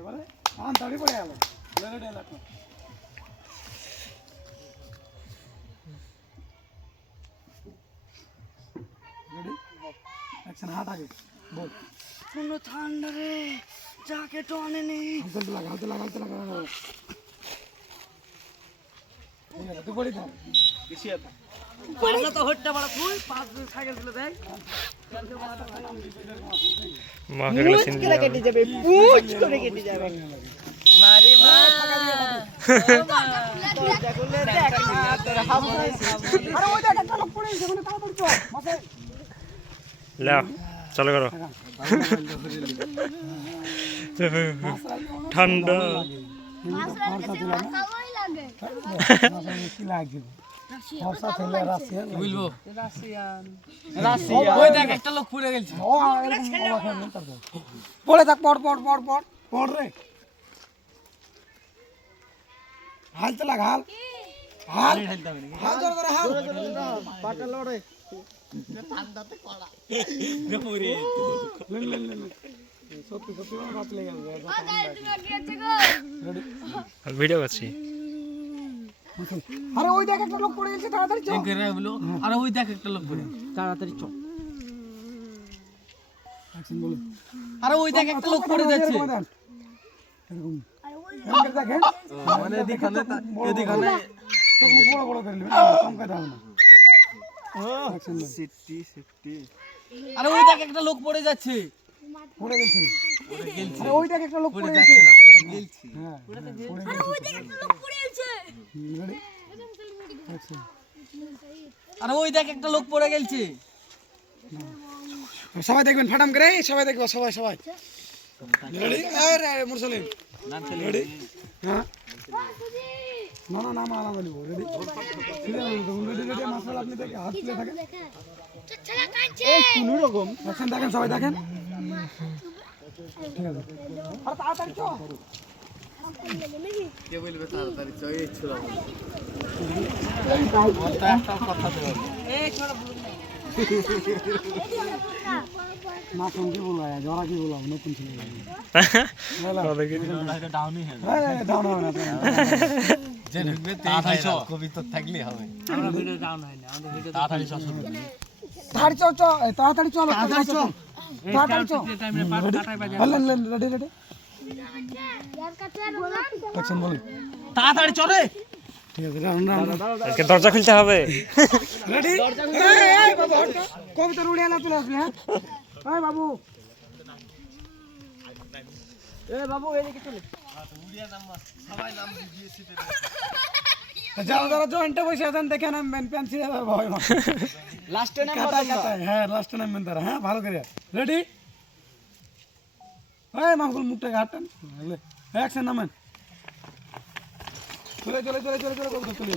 এবারে আন তাড়ি পড়ে গেল রেডি লাগলো রেডি অ্যাকশন হাত আগে বল কোনো ঠান্ডা রে জ্যাকেট আনে নি হালতে লাগা তুই বলি তো বেশি আছে আমরা তো হট্টা বড় তুই 5 দিন সাইকেল চলে দেয় মাকে গেলে সিন কেটে কেটে যাবে পুচ করে কেটে যাবে মারি মা দরজা খুলে দেখ না তোর হাবু আরে ওই দেখ একটা লোক পড়ে গেছে মানে তাড়াতাড়ি চল মাথায় লাও চলো করো ঠান্ডা কি লাগবে ফর্সা ছেলে রাশিয়ান বলবো রাশিয়ান ওই দেখ একটা লোক পড়ে গেছে ও এরকম অবাক হয়ে মন করবে পড়ে থাক পড় রে হালতে লাগা হাল জোরে করে হাল পাটা লড়ে সত্যি আমার রাত লেগে গেছে ভিডিও করছি আরে ওই দেখ একটা লোক পড়ে গেছে তাড়াতাড়ি চল আরে ওই দেখ একটা লোক পড়ে তাড়াতাড়ি চল অ্যাকশন বলো আরে ওই দেখ একটা লোক পড়ে যাচ্ছে এরকম দেখেন মানে এদিকে বড় করে নেবেন কমকা দাও না অ্যাকশন সিটি আরে ওই দেখ একটা লোক পড়ে যাচ্ছে পড়ে গেছে আরে ওই দেখ একটা লোক পড়ে যাচ্ছে গেছে না পড়ে গেলছি হ্যাঁ পড়ে গেছে রেডি অ্যাকশন আরে ওই দেখ একটা লোক পড়ে গেলছে সবাই দেখবেন ফাটাম করে সবাই দেখবো সবাই রেডি আরে মুরসালিম রেডি হ্যাঁ না নাম আলাদা নিব রেডি রেডি মাসাল আপনি দেখে হাত তুলে থাকেন এই কোন রকম অ্যাকশন দেখেন সবাই দেখেন ঠিক আছে আর তাড়াতাড়ি চল কে বলবে তাড়াতাড়ি চল এই ছোড়া একটা কথা বল এই ছোড়া না তুমি কি বলবো জরা কি বলবো নতুন ছিল ডাউনই হবে ডাউন হবে না যে ঢুকবে তাড়াতাড়ি চল কবিতা থাকলে হবে আমরা ভিডিও ডাউন হয় না আমাদের ভিডিও তাড়াতাড়ি চল তাড়াতাড়ি চল টাইমে 5:00 বাজে রেডি অ্যাকশন বল তাড়াতাড়ি চলে ঠিক আছে রাউন্ড আজকে দরজা খুলতে হবে রেডি এই বাবু হট কবিতা উড়িয়ে না চলে আসবি হ্যাঁ এই বাবু এদিকে চলে যারা জয়েন্টে বসে আছেন দেখেন পেন্সিল ভয় মা লাস্টে হ্যাঁ লাস্টে নামবেন তারা হ্যাঁ ভালো করে রেডি এই মামকুল মুখটা ঘাটতেন অ্যাকশন নামেন চলে কবিতা চলে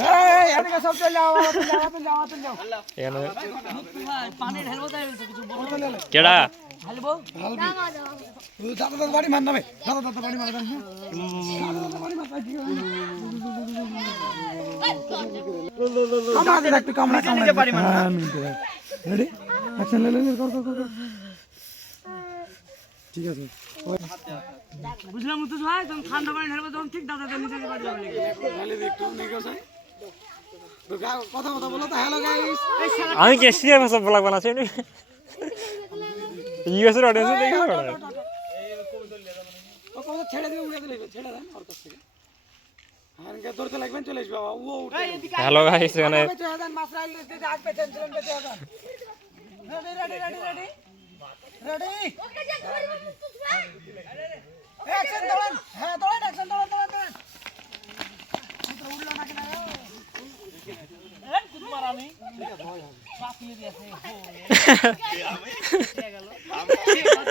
এই এদিকে সব চলে যাও এখানে পানি ঢেলবো তাই কিছু বল কেডা ঢেলবো দাদা বাড়ি মার নামে দাদা বাড়ি মার আমাদের একটু কামড়া রেডি অ্যাকশন লে কর ঠিক আছে বুঝলাম তো ভাই তুমি ঠান্ডা পানি ঢেলবো তখন ঠিক দাদা নিচে বাড়ি যাবে একটু নিকোসাই তো কথা বলো তো হ্যালো গাইস আমি কি সিএম সব ব্লগ বানাচ্ছি ইউএস এর অডিয়েন্স দেখি না ও কথা ছেড়ে দিয়ে উড়ে দিলে ছেড়ে দেন ওর কাছ থেকে আর কে ধরতে লাগবেন চলে আসবে বাবা ও উঠে হ্যালো গাইস এখানে দেন মাসরাইল দিতে আগ পে টেনশন পেতে হবে রেডি ওকে যা ধরে অ্যাকশন দৌড়ান হ্যাঁ দৌড়ান অ্যাকশন দৌড়ান উড়লো না কেন এই কুত মারানি পাপিয়ে দিয়েছে আমি গেল আমি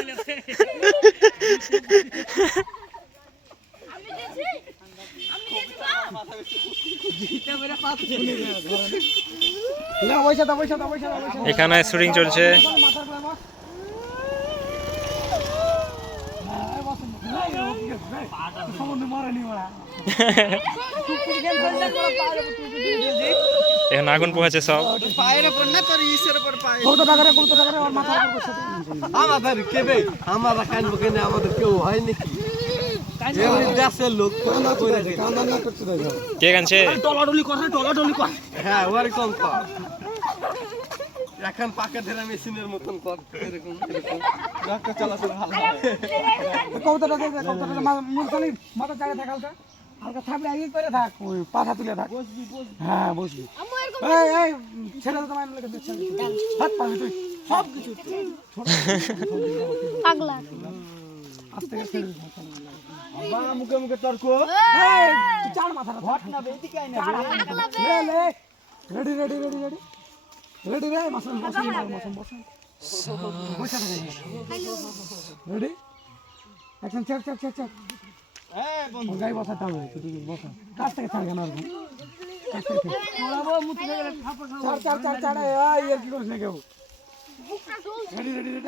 দিয়েছে এখানে শুটিং চলছে এখানে আগুন পোহাচ্ছে সব। পায়ের উপর না তোর ইসের উপর পায়ে কত টাকা রে ওর মাথার উপর বসে আমাদের কেবে আমরা কানবো কেনে আমাদের কেউ হয় নাকি এবারে দেশের লোক কান্দা করে কান্দা না করতে দাও কে কানছে? ডলাডলি কর হ্যাঁ ওরকম কর এখন পাকে ধরে মেশিনের মতন কর এরকম রক্ত চলাচল ভালো কতটা মুরসালিম মাথা চাড়ে থাক হালকা হালকা থাকলে আগে করে থাক ওই পাছা তুলে থাক হ্যাঁ বসবি এই এই ছেড়ে দাও তোমার লোকে হাত পাবি তুই সব কিছু পাগলা আস্তে আস্তে বাবা মুখে মুখে তর্ক এই তুই চাড় মাথা ঘট না বেদিকে আইনা লে লে ready ready ready ready ready রে মাসুম বসুন বসুন বসে থাক ready action check check check check এই বন্ধু গাই বসাতে হবে তুই বসা কাছ থেকে ছাড় কেন আসবি ওরাবো মুখ থেকে চার চার চার চার এই আর কি করিস না কেউ রেডি রেডি রেডি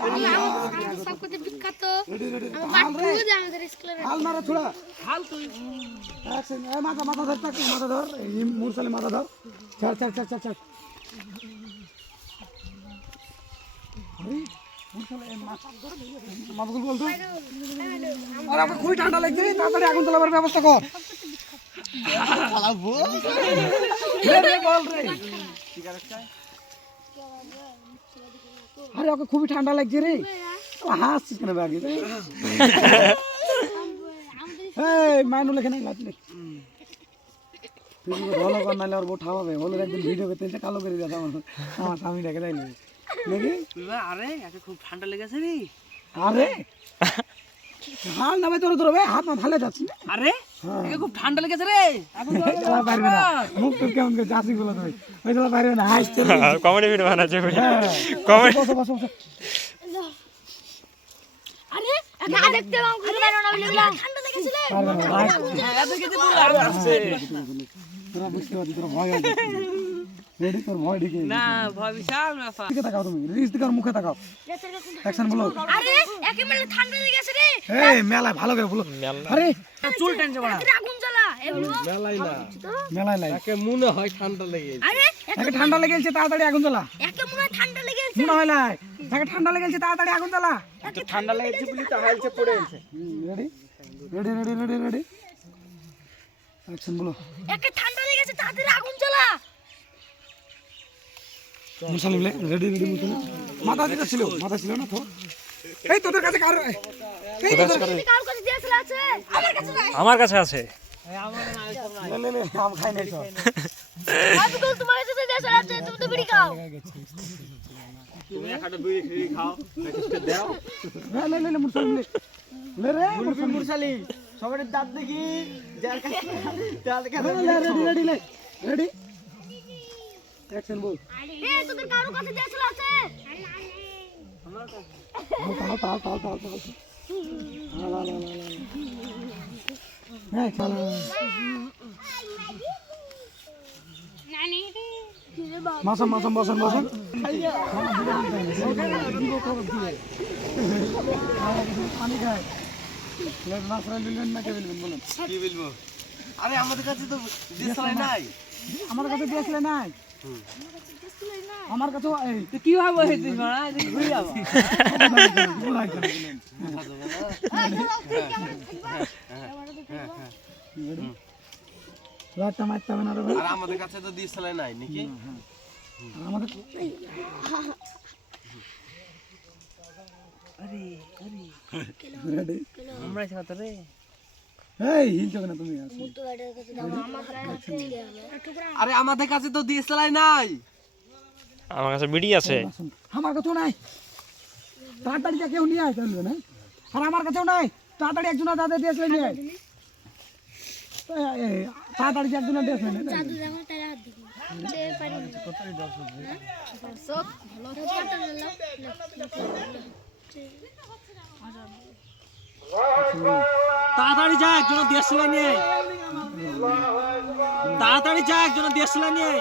সবকতে বিখ্যাত রেডি রেডি বাটু যে আমাদের স্কুলের হাল মারা ছোড়া হাল তুই অ্যাকশন এই মাথা মাথা ধর টাক মাথা ধর এই মুরসালি মাথা ধর চার চার চার চার চার মাথা বল তো আর আমাকে খুবই ঠান্ডা লাগছে তাড়াতাড়ি আগুন জ্বালাবার ব্যবস্থা কর চালাবো রে বল রে আরে ওকে খুবই ঠান্ডা লাগছে রে হাসছিস কেন বাকি এই মাইনুল এখানে লাগলে তুই ভালো কর নাহলে ওর বউ ঠাবাবে বলে একদিন ভিডিও করতে এসে কালো করে দেয় আমার স্বামী রেখে দেয় নাকি আরে একে খুব ঠান্ডা লেগেছে রে আরে হাল নামে তোর ধরবে হাত মা ঢালে যাচ্ছি আরে একে খুব ঠান্ডা লেগেছে রে এখন তো চালা পারবে না মুখ তোর কেমন করে চাষি গুলো তুমি ওই চালা পারবে না হাসছে কমেডি ভিডিও বানাচ্ছে কমেডি বসো বসো বসো আরে না দেখতে পাও ঘুরে বেরো না বলে ঠান্ডা লেগেছিল পারবে না হাসছে এত কিছু বলে আসছে তোরা বুঝতে পারছিস তোরা ভয় আছে রেডি তোর ভয় ঢুকে না ভয় বিশাল ব্যাপার দিকে তাকাও তুমি রিস দিকে মুখে তাকাও অ্যাকশন বলো আরে একে মেলে ঠান্ডা লেগেছে রে এই মেলা ভালো করে বলো আরে চুল টেনছে বড় আগুন জ্বালা এগুলো মেলাই না মেলায় লাই একে মনে হয় ঠান্ডা লেগেছে আরে তাকে ঠান্ডা লেগেছে তাড়াতাড়ি আগুন জ্বালা একে মনে হয় ঠান্ডা লেগেছে মনে হয় লাই তাকে ঠান্ডা লেগেছে তাড়াতাড়ি আগুন জ্বালা তো ঠান্ডা লেগেছে বলি তো হালছে পড়ে আছে ready ready ready ready ready action বলো একে ঠান্ডা লেগেছে তাড়াতাড়ি আগুন জ্বালা মুসালিম রেডি রেডি মুসালিম মাথা দিকে ছিল মাথা ছিল না তো এই তোদের কাছে কার এই তোদের তুমি কার কাছে দিয়েছিল আছে আমার কাছে নাই আমার কাছে আছে। নে নে আম খাই নাই তো আমি তো তোমার কাছে দিয়েছিল আছে তুমি তো বিড়ি খাও তুমি একটা বিড়ি ফিরি খাও একটা দাও লে লে লে মুসালিম লে রে মুরসালি সবার দাঁত দেখি যার কাছে তার কাছে রেডি রেডি লে রেডি অ্যাকশন বল এই তোদের কার কাছে দিয়েছিল আছে তাও তাও তাও তাও তাও লা লা লা লা এই চলো নানি মাসম মাসম বসন বসন পানি খায় মাসরা লিলেন না কে বলবেন বলেন কি বলবো আরে আমাদের কাছে তো ডিসপ্লে নাই আমার কাছে দিয়েছিলে নাই আমার কাছে তো কি হবে তুই মারা ঘুরে যাবো রাতটা মারতে হবে না রে আর আমাদের কাছে তো ডিসপ্লে নাই নাকি আমাদের রেডি আমরা সাথে রে এই হিলছো না তুমি আসো তো এটার কাছে দাও আমার কাছে দিয়ে হবে আরে আমাদের কাছে তো ডিসপ্লে নাই আমার কাছে বিড়ি আছে। আমার কাছেও নাই তাড়াতাড়ি যা কেউ নিয়ে আয় তাহলে না আর আমার কাছেও নাই তাড়াতাড়ি একজন তাদের দিয়েছিলে নিয়ে আয় তাড়াতাড়ি যে একজন দিয়েছিলে জাদু দেখো তারা হাত দিবি সে পারি না কতই দর্শক ভালো তাড়াতাড়ি যা একজন ডিসপ্লে নিয়ে তাড়াতাড়ি যা একজন ডিসপ্লে নিয়ে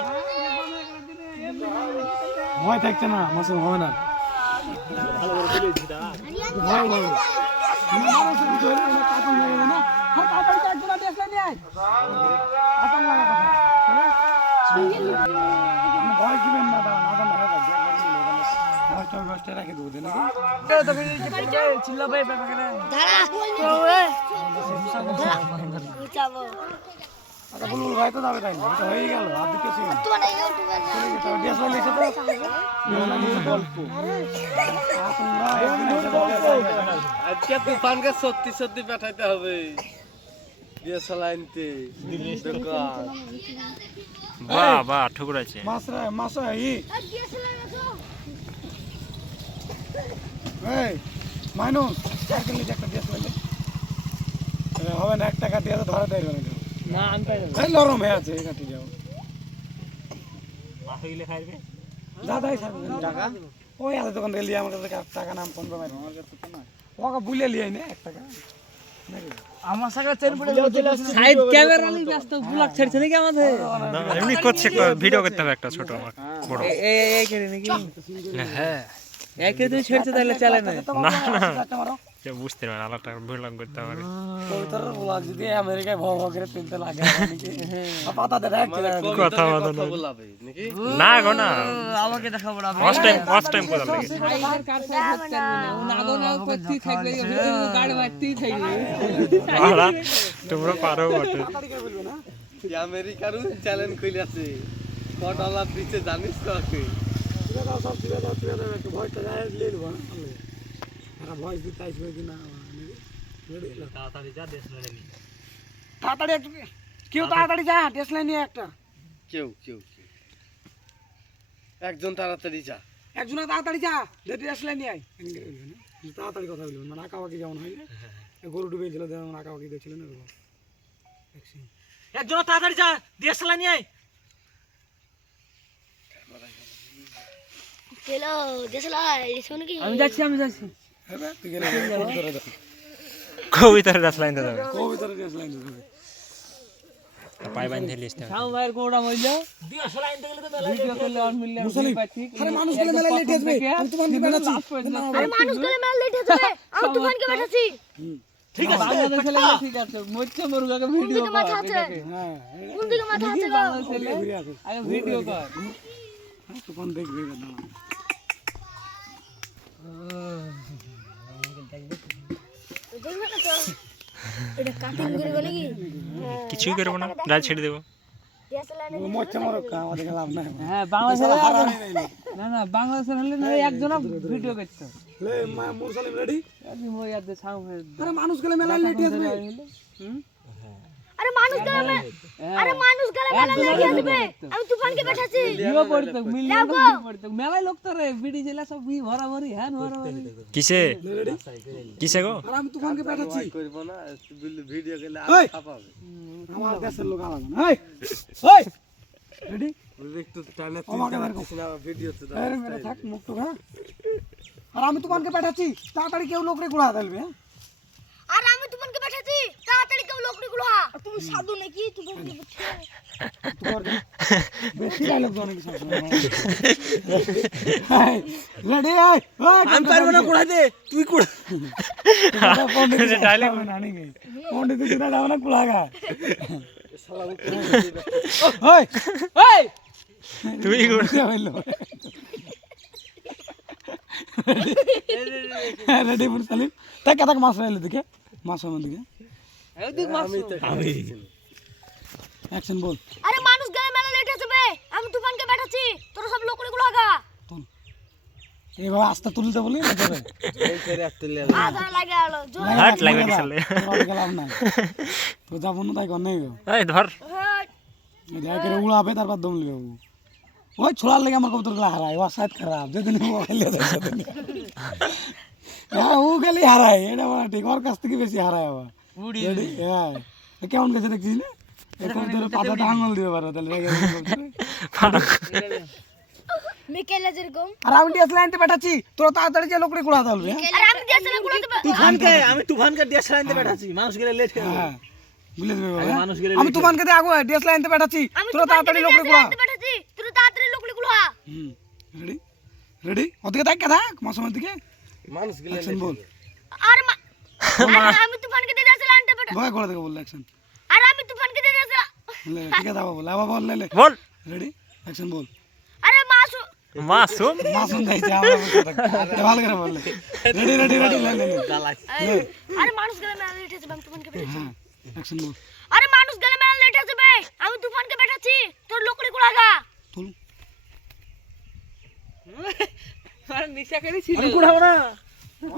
ভয় থাকছে না মাসে হবে না ভয় ভয় ভয় কিবেন না দাও না দাও ভয় তো বসতে রাখে দেবো নাকি আচ্ছা বুলবুল ভাই তো যাবে তাই না এটা হয়ে গেল আর দিকে ছিল ডিএসএলআর লিখে তো গল্প তোমরা একদিন আজকে তুফানকে সত্যি সত্যি পাঠাইতে হবে ডিএসএলআর আনতে দোকান বাহ বাহ ঠুকরাছে মাছ এই এই মাইনুস সাইকেল নিয়ে একটা ডিএসএলআর হবে না 1 টাকা দিয়ে তো ধরা দেয় না আমি পাই না এই নরম হয়ে আছে কাটি যাও মাছ গিলে খাইবে দাদাই টাকা ওই আলাদা দোকান থেকে লিয়ে আমার কাছে টাকা নাম 15 মাইর আমার কাছে তো না ওকে বুলে লিয়ে আইনে 1 টাকা আমার সাথে চেন পড়ে সাইড ক্যামেরা নিয়ে ব্যস্ত ব্লগ ছেড়ছে নাকি আমাদের এমনি করছে ভিডিও করতে হবে একটা ছোট আমার বড় এই করে নাকি হ্যাঁ একে তুই ছেড়ছে তাহলে চলে না না না কেউ বুঝতে পারে না আলাদা ভিডিও করতে পারে কবিতার ব্লগ যদি আমেরিকায় ভব করে তুলতে লাগে নাকি পাতা দে রাখ কথা বলাবে নাকি না গো না আমাকে দেখাবো না ফার্স্ট টাইম কথা লাগে সাইডের কার সাইড হচ্ছে না ও নাগো নাগো করতে থাকবে গাড়ি মারতেই থাকবে আলা তোমরা পারো বটে আমেরিকার চ্যালেঞ্জ কইলে আছে $1 দিতে জানিস তো কি সব দিবে একটু ভয়টা যায় লিয়ে নেব না ভয়েস দিতে আসবে কিনা তাড়াতাড়ি যা দেশ মেরে নি তাড়াতাড়ি একটু কেউ তাড়াতাড়ি যা ডেসলাইন নিয়ে একটা কেউ একজন তাড়াতাড়ি যা একজন তাড়াতাড়ি যা ডেসলাইন নিয়ে আয় তাড়াতাড়ি কথা বলবেন মানে আঁকাবাকি যেমন হয় না গরু ডুবেছিল যেমন আঁকাবাকি দিয়েছিল না একজন তাড়াতাড়ি যা দেশলা নিয়ে আয় চলো দেশলাই শুন কি আমি যাচ্ছি হ্যাঁ তুই গেলে ধরে দেখো কবিতার রাস লাইন দিতে হবে কবিতার ডেসলাইন দিতে পাই বাঁধে লিস্ট সাউ ভাইয়ের কোড়া মইলো দেশলা আনতে গেলে তো ভিডিও করলে অন মিললে আরে মানুষগুলো মেলা লেট আসবে আমি তোমাকে বেড়াচ্ছি আরে মানুষগুলো মেলা লেট হচ্ছে আমি তুফানকে পাঠাচ্ছি ঠিক আছে বাংলাদেশ ছেলে ঠিক আছে মরছে মুরগাকে ভিডিও কর হ্যাঁ কোন দিকে মাথা আছে গো ছেলে আগে ভিডিও কর তখন দেখবে না দেখবে না তো এটা কাটিং করে বলে কি কিছুই করব না রাজ ছেড়ে দেব দেশলাই মোচ্চা মরক আমাদের লাভ নাই হ্যাঁ বাংলাদেশ না বাংলাদেশের হলে না একজন ভিডিও করতে লে মুরসালিম রেডি আমি মই আদে সাউ ভাই আরে মানুষগুলো মেলা লেট আসবে আরে মানুষগুলো মেলা লেট আসবে আমি তুফানকে পাঠাচ্ছি ভিডিও পড়তে মিলিয়ন পড়তে মেলাই লোক তো রে ভিডিও জেলা সব ভরা ভরি হ্যাঁ ভরা ভরি কিসে গো আর আমি তুফানকে পাঠাচ্ছি করব না ভিডিও গেলে এই! ছাপাবে আমার দেশের লোক আলাদা না এই রেডি একটু টাইলে আমাকে বের কর ভিডিও তো আরে মেরে থাক মুখ তো হ্যাঁ আর আমি তুফানকে পাঠাচ্ছি তাড়াতাড়ি কেউ লোকরে গুড়া দেবে হ্যাঁ আর আমি তুফানকে পাঠাচ্ছি তাড়াতাড়ি কেউ লোকগুলো তুমি সাধু নাকি তুফানকে তোমার বেশি ডায়লগ জানে কি সব রেডি আয় আমি পারবো না কোড়া দে তুই কোড়া ডায়লগ না নি গই পন্ডিত দিনা যাও না কুলাগা ওই এই তুই হইলো রেডি মুরসালিম তাক তাক মাছ রাইলে দিকে মাছ আমার দিকে আমি অ্যাকশন বল আরে মানুষগুলো মেলা লেট আসবে আমি তুফানকে পাঠাচ্ছি তোরা সব লোকগুলো আগা তুল এইভাবে আস্তে তুলতে বলি না দেবে এই করে তুলে আধা লাগে আলো জোর হাট লাগবে কিসলে গেলাম না তো যাবো না তাই কর নেই এই ধর যা করে উড়াবে তারপর দম লিবে ওই ছোড়ার লেগে আমার কবুতর গুলা হারায় ও সাইড খারাপ যেদিন ও খেলে হ্যাঁ ও গেলে হারায় এটা বলা ঠিক ওর কাছ থেকে বেশি হারায় আবার রেডি হ্যাঁ কেমন গেছে দেখছিস না এখন তোর পাতাটা আঙুল দিবে পারো তাহলে রেগে মিকেলা যেরকম আর আমি ডিএসএলআর আনতে পাঠাচ্ছি তোরা তাড়াতাড়ি যে লোকরে কুড়া দালবে আরে আমি দেশলাই গুলো আমি তুফানকে দেশলা আনতে পাঠাচ্ছি মানুষ গেলে লেট করে হ্যাঁ বুঝলে দেবে বাবা মানুষ গেলে আমি তুফানকে দিয়ে আগে ডিএসএলআর আনতে পাঠাচ্ছি তোরা তাড়াতাড়ি লোকরে কুড়া পাঠাচ্ছি তোরা তাড়াতাড়ি লোকগুলো রেডি রেডি ওদিকে দেখ থাক মাসুমের দিকে মানুষ গেলে অ্যাকশন বল আর আমি তুফানকে দিয়ে দেশলাই আনতে পাঠাচ্ছি ভয় করে দেখো বল অ্যাকশন আর আমি তুফানকে দিয়ে দেশলাই ঠিক আছে বাবা বল লে লে বল রেডি অ্যাকশন বল আরে মাসু মাসুম মাসুম গাইছে আমরা ভালো করে বললে রেডি রেডি রেডি আরে মানুষ গেলে মেলা লেট আছে আমি তুফানকে বেটাচ্ছি হ্যাঁ অ্যাকশন বল আরে মানুষ গেলে মেলা লেট আছে বে আমি তুফানকে বেটাচ্ছি তোর লোকরি কুড়াগা তুল আরে নিশা করে ছিল আমি কুড়াবো না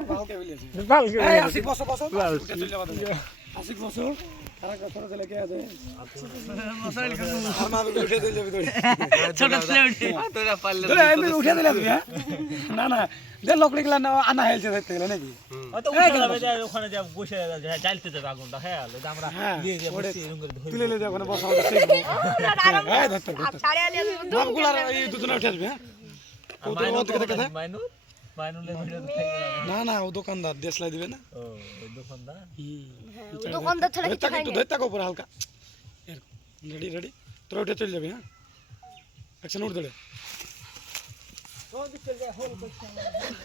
ভালকে বলেছে ভালকে এই আসিক বসো বসো উঠে চলে যাবা তুমি আসিক বসো আর কত চলে কে আছে আর মা উঠে চলে যাবে তুই ছোট ছেলে উঠে তোরা পারলে ধরে আমি উঠে দিলাম তুমি হ্যাঁ না না দে লোকড়ি গুলা না আনা হেলছে দেখতে গেলে নাকি হয়তো উঠে যাবে যে ওখানে যা বসে জ্বালতে যাবে আগুনটা হ্যাঁ ওটা আমরা হ্যাঁ দিয়ে দিয়ে বসে এরকম করে ধরে তুলে লে ওখানে বসা হবে শিখবো এই ধরতে আর ছাড়ে আলি বাপ গুলার এই দুজনে উঠে আসবে হ্যাঁ ও তো ওদিকে দেখে মাইনুলের ভিডিও থাকবে না না ও দোকানদার দেশলাই দিবে না ও ওই দোকানদার দোকানদার ছাড়া কিছু খাই একটু না ধরতে উপরে হালকা রেডি রেডি তোরা উঠে চলে যাবে হ্যাঁ অ্যাকশন উঠ ধরে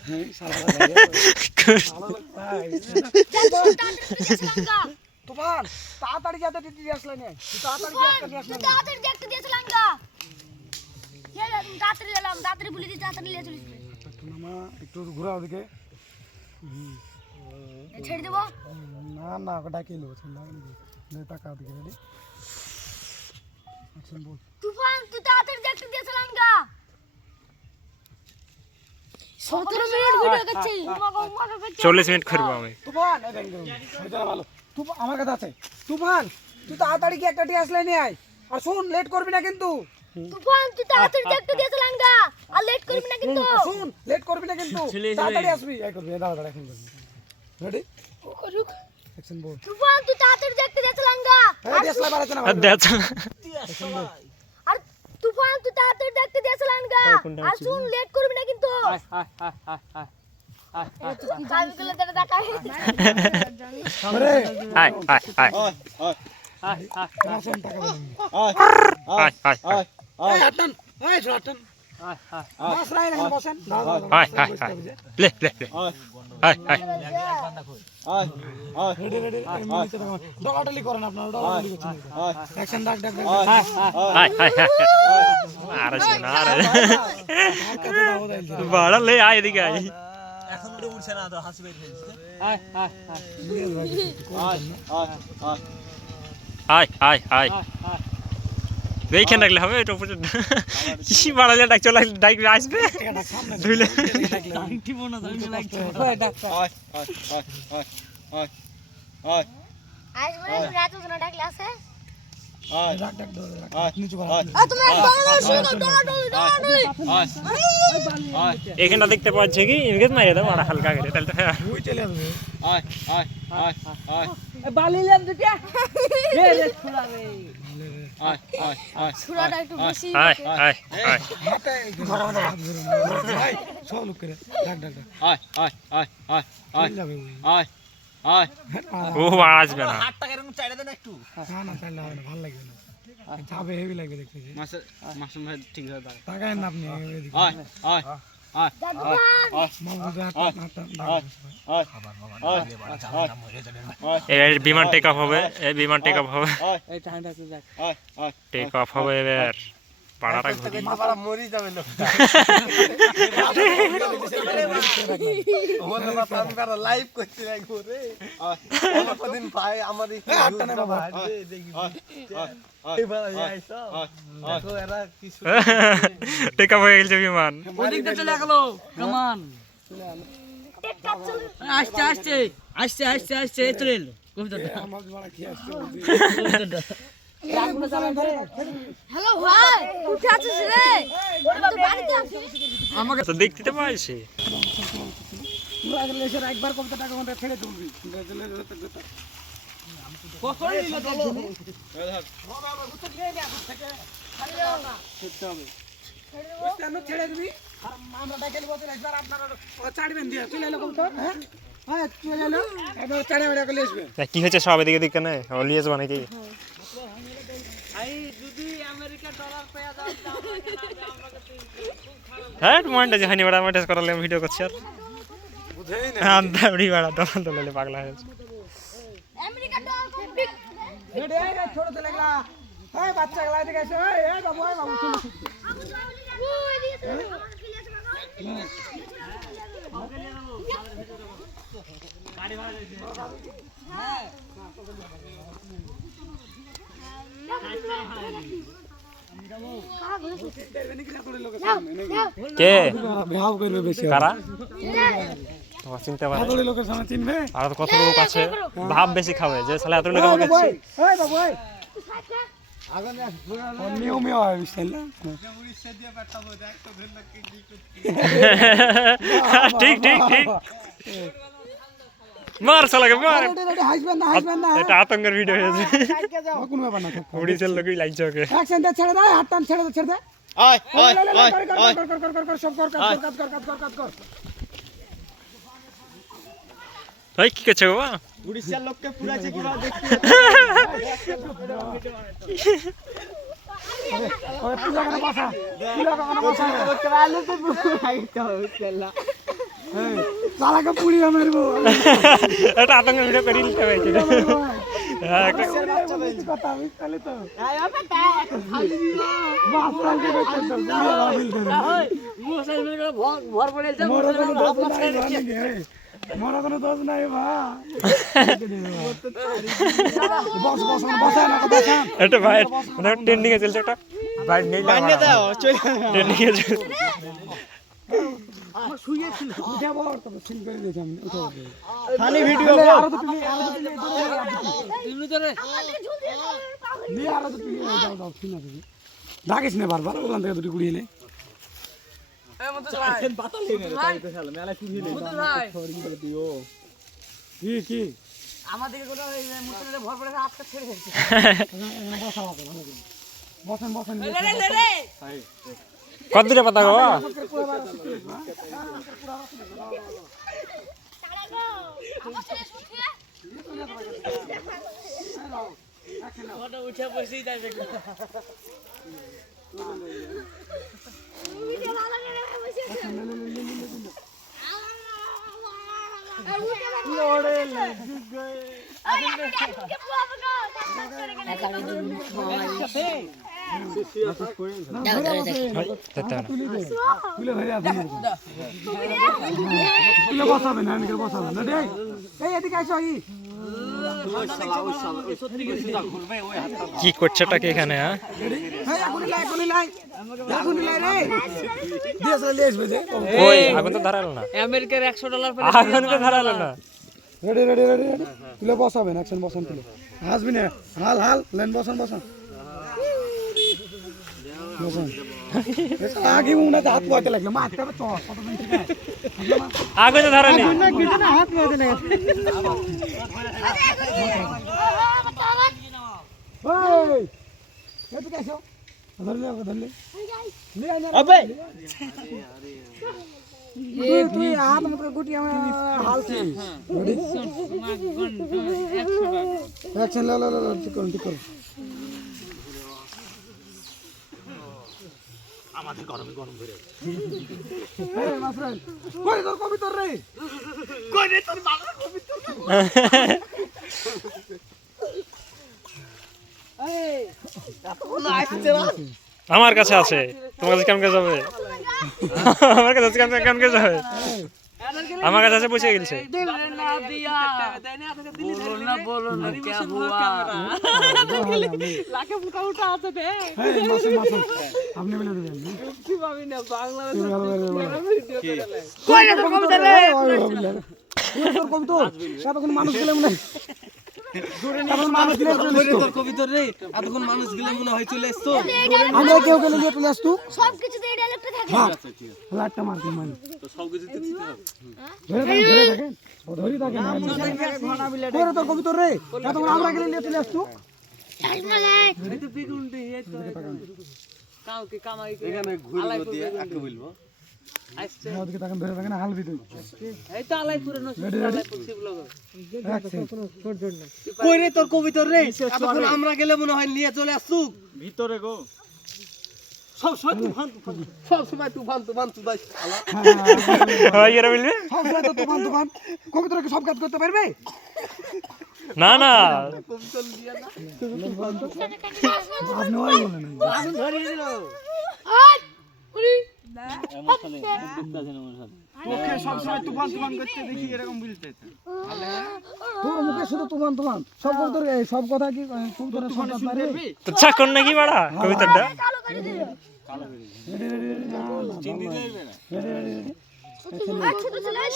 হ্যাঁ সারা তুফান তাড়াতাড়ি যাতে টিটি আসলে না তাড়াতাড়ি তুই তাড়াতাড়ি দেখতে দিয়েছিলাম গা তাড়াতাড়ি এলাম তাড়াতাড়ি বলি দিই তাড়াতাড়ি নিয়ে চলিস মামা একটু ঘোরাও দিকে ছেড়ে দেবো না না ডাকি লো লে টাকা দিকে রেডি অ্যাকশন বল তুফান তুই তাড়াতাড়ি দেখতে দিয়েছিলাম গা 17 মিনিট ভিডিও করছি 40 মিনিট করবো আমি তুফান এই দেখ এটা ভালো তুফান আমার কাছে আছে তুফান তুই তাড়াতাড়ি কি একটা টি আসলে নিয়ে আয় আর শুন লেট করবি না কিন্তু তুফান তুই তাড়াতাড়ি দেখতে দিয়েছিলাম গা আর লেট করবি না কিন্তু শুন লেট করবি না কিন্তু তাড়াতাড়ি আসবি এই করবি দাঁড়া দাঁড়া এখন রেডি রুক অ্যাকশন বল তুফান তুই তাড়াতাড়ি দেখতে দিয়েছিলাম গা এই ডিএসএলআর বাড়াতে না দেখ আর তুফান তুই তাড়াতাড়ি দেখতে দিয়েছিলাম গা আর শুন লেট করবি না কিন্তু গাড়ি গুলো দেখা দেখা আরে আয় আয় আয় রাশন টাকা বলেন আয় আয় আয় এই হাটন এই হাটন বাস রাই না বসেন আয় আয় আয় লে লে লে আয় আয় রেডি রেডি ডলাটলি করেন আপনারা ডলাটলি করছেন অ্যাকশন ডাক ডাক আয় আয় আয় আরে শোনা আরে বড় লে আয় এদিকে আয় এখন উঠে উঠছে না তো হাসি বের হয়েছে আয় আয় আয় দেখেন রাখলে হবে এটা উপরে কি বাড়ালে ডাক চলে ডাক আসবে ধুইলে ঠিক মনে তো আমি লাগছে আজ বলে রাত ওখানে ডাকলে আছে ডাক ডাক নিচু কর তুমি ডলার শুরু কর ডলার এখানে দেখতে পাচ্ছি কি ইনগেজ মাইরে দাও আর হালকা করে তাহলে তো ওই চলে আসবে বালি লেম দুটা রে ছুড়া রে ছুরাটা একটু বেশি আয় আয় আয় হাতে ধরা ধরা হাত ধরে ভাই সব লোক করে ডাক ডাক ডাক যাবে ও আসবে না 8 টাকা এরকম চাইড়া দেন একটু না না চাইলে হবে না ভালো লাগবে না যাবে হেভি লাগবে দেখতে মাসুম ভাই ঠিক আছে টাকায় না আপনি এদিকে এবার বিমান টেক অফ হবে এই বিমান টেক অফ হবে এই টাইমটা তো যাক টেক অফ হবে এবার পাড়াটা ঘুরি মাপারা মরি যাবে লোক ওমনে বাবা আমি কারা লাইভ করতে রাখবো রে কতদিন ভাই আমারই দেখি এবার আইছো দেখো এরা কি টেক অফ হয়ে গেছে বিমান ওদিকটা চলে গেল কামান আসছে আসছে আসছে আসছে আসছে চলে এলো কবিতাটা আমার বড় কি আসছে হ্যালো ভাই উঠে আছিস রে আমি তো বাড়িতে আছি আমাকে তো দেখতে তো পাইছি পুরো আগে এসে একবার কত টাকা মধ্যে ছেড়ে তুলবি কখন নিল দলো ছেড়ে দিবি আর আমরা ডাকে নিব চলে আসবে আর আপনারা ছাড়বেন দিয়ে চলে এলো কত হ্যাঁ হ্যাঁ চলে এলো এবার চাড়ে মেড়ে করে আসবে কি হচ্ছে সব এদিকে দিকে না লিয়ে যাবে নাকি আই যদি আমেরিকা ডলার পেয়া দাও হ্যাঁ মনটা যে হানি বড় মেটেজ করালে ভিডিও করছি আর বুঝেই না আন্দাবড়ি বড় ডলার ডলারে পাগলা হয়েছে আমেরিকা ডলার কমপ্লিট রেডি ছোট চলে গেলা এই বাচ্চা গলা দিকে এসো এই বাবু চলো ওই দিকে চলো কে ভাব করবে বেশি কারা ও চিনতে পারে এতগুলো লোকের সামনে চিনবে আর তো কত লোক আছে ভাব বেশি খাবে যে শালা এত লোক আমাকে এই বাবু এই নিয়মই হয় বুঝছেন না ঠিক ঠিক ঠিক মার শালাকে মার হাসবেন না এটা আতঙ্কের ভিডিও হয়েছে কোনো ব্যাপার না উড়িষ্যার লোকই লাগছে ওকে অ্যাকশন দে ছেড়ে দে হাত টান ছেড়ে দে আয় আয় আয় আয় কর সব কর কাজ কর ভাই কি করছে বাবা উড়িষ্যার লোককে পুরাছে কিভাবে দেখতে ওই পূজা করে বসা কালো তো পুরাইতে হবে খেলা সালাকে পুড়িয়ে মারবো এটা আতঙ্কের ভিডিও করে দিতে হয়েছে হ্যাঁ কথা আমি তাহলে তো আয় বেটা খালি বাসরাকে করতে ভর পড়ে মোরা কোনো দোষ নাই বসা না কথা এটা ভাই মানে ট্রেন্ডিং এ চলছে এটা ভাই নেই বান্নে দাও চল ট্রেন্ডিং এ চলছে উঠাবো তো সিন করে দিয়েছি আমি উঠাবো ফানি ভিডিও আরো তো তুমি নিয়ে আরো তো তুমি যাও সিন আছে ডাকিস না বারবার ওখান থেকে দুটি কুড়িয়ে এলে কি বসেন কত দূরে পাতা গো তুলে ধরে তুলে বসাবে না বসাবে না রে এই এদিকে আসো কি করছে টাকে এখানে হ্যাঁ ওই আগুন তো ধরালো না আমেরিকার $100 আগুন তো ধরালো না রেডি তুলে বসাবেন অ্যাকশন বসান তুলে হাসবি না হাল লেন বসান আগে মনে হাত পয়তে লাগলো মারতে হবে চল কতদিন থেকে আগুন তো ধরানি হাত পয়তে লাগে ওই এদিকে আসো ধরলে अबे ये तुझे हाथ मत कर गुटिया में हाल से एक्शन ला ठीक करो আমাদের গরম ধরে এই মা ফ্রেন্ড কই তোর কবিতর রে তোর বাবার কবিতর এই এতগুলো আসছে না আমার কাছে আছে তোমার কাছে কেমন যাবে আমার কাছে আছে কেমন যাবে আমার কাছে আছে বসে গেছে बोलो ना क्या हुआ लाके मुका उठा आते थे মাসুম আপনি বলে দিবেন কি ভাবি না বাংলাদেশ কই রে তোর কবিতা রে তোর কবিতা কতক্ষণ মানুষ গেলে মনে তোর কবিতা রে এতক্ষণ মানুষ গেলে মনে হয় চলে আসতো আমরা কেউ গেলে নিয়ে চলে আসতো সব কিছুতে এই ডায়লগটা থাকে লাটটা মারতে মানে তো সব কিছুতে দিতে হবে ধরে থাকেন ধরি থাকেন তোর তোর কবিতা রে এতক্ষণ আমরা গেলে নিয়ে চলে আসতো এই তো বিগুন্ডি এই তো কাউকে কামাই করে এখানে ঘুরবো দিয়ে আকে বলবো আচ্ছা ওদিকে তাকান ধরে থাকেন হাল ভিতরে এই তো আলাইপুরে নষ্ট আলাইপুর শিবলগ রাখছে কই রে তোর কবিতা রে এতক্ষণ আমরা গেলে মনে হয় নিয়ে চলে আসতো ভিতরে গো সব সময় তুফান ভাই হয় এরা বলবে সব তো তুফান কবিতাকে সব কাজ করতে পারবে না না আপনি ওই বলেন সবসময় তুফান তুফান করতে দেখি এরকম বলতে তোর মুখে শুধু তুফান তুফান সব কবুতর সব কথা কি কবুতরের সব কথা পারবি তো চাকর নাকি বাড়া কবিতাটা কালো করে দিল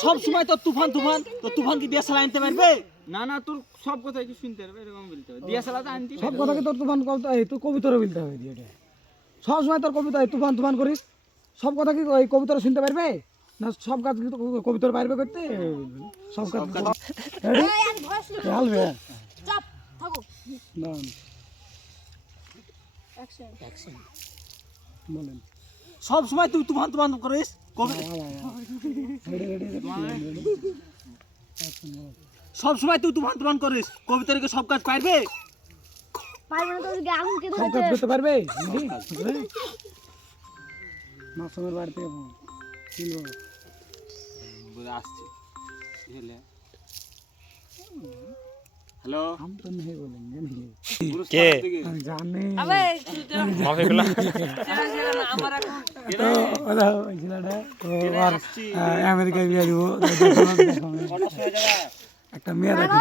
সব সময় তো তুফান তুফান তো তুফান কি দিয়ে চালা আনতে পারবে না না তোর সব কথা কি শুনতে পারবে এরকম বলতে হবে দিয়ে চালা তো আনতে সব কথা কি তোর তুফান তুই কবিতরে বলতে হবে এটা সব সময় তোর কবিতা তুফান তুফান করিস সব কথা কি ওই কবিতরে শুনতে পারবে না সব কাজ কি কবিতর পারবে করতে সব কাজ চলবে চাপ থাকো না অ্যাকশন বলেন সব সময় তুই তুফান তুফান করিস সব সময় তুই তুফান তুফান করিস কবিতার কি সব কাজ পারবে পারবে না তো ওদিকে আগুন কে সব কাজ ধরেছে করতে পারবে মাসুমের বাড়িতে আসছে হ্যালো हम तो नहीं बोलेंगे नहीं কে আমি জানি মাফি গুলা তো ওরা ওই ছেলেটা আর আমেরিকায় বিয়ে দিব একটা মেয়ে দেখো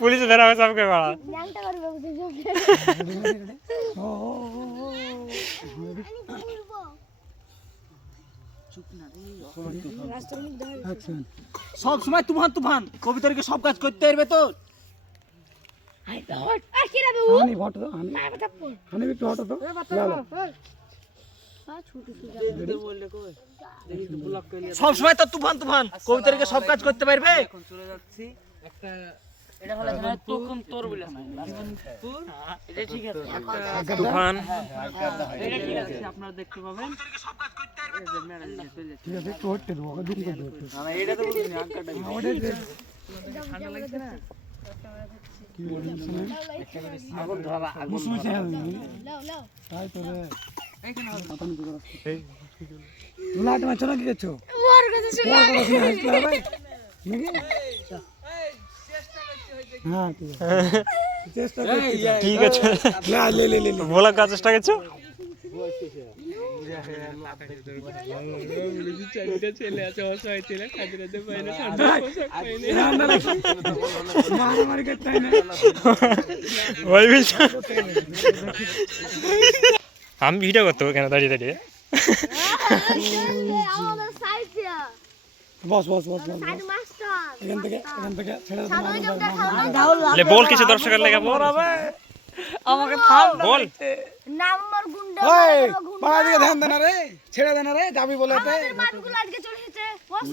পুলিশ ধরা হবে সবকে বাড়া ল্যাংটা করবে বুঝে ও রাস্তার মধ্যে অ্যাকশন সব সময় তুফান তুফান কবিতার কি সব কাজ করতে পারবে তো আই হট আর কি রে বাবু হানি ফটো তো হানি না বাতা পড় হানি একটু ফটো তো আর ছুটি সব সময় তো তুফান তুফান কবিতার কি সব কাজ করতে পারবে তুফান ঠিক আছে একটু হটতে দেবো ওকে দুম করে দেবো কি বলেন শুনেন মুসলিম ছেড়ে লাও লাও তাই তো রে লাইট মারছো না কি করছো ওর কাছে শুনে নাকি হ্যাঁ চেষ্টা করছি ঠিক আছে লে লে লে বলা কাজ চেষ্টা করছো মারামারি করতে হয় না ওই বলছো আমি ভিডিও করতে হবে কেন দাঁড়িয়ে দাঁড়িয়ে আমাদের সাইড দিয়া বস বস বস বস সাইড মাস্টার এখান থেকে ছেড়ে দাও সামনে কেউ দেখা লে বল কিছু দর্শকের লেগে বল আমাকে থাম বল নাম্বার গুন্ডা ওই বাড়া দিকে ধ্যান দেনা রে ছেড়ে দেনা রে যাবি বলেতে মাঠগুলো আজকে চলে এসেছে বস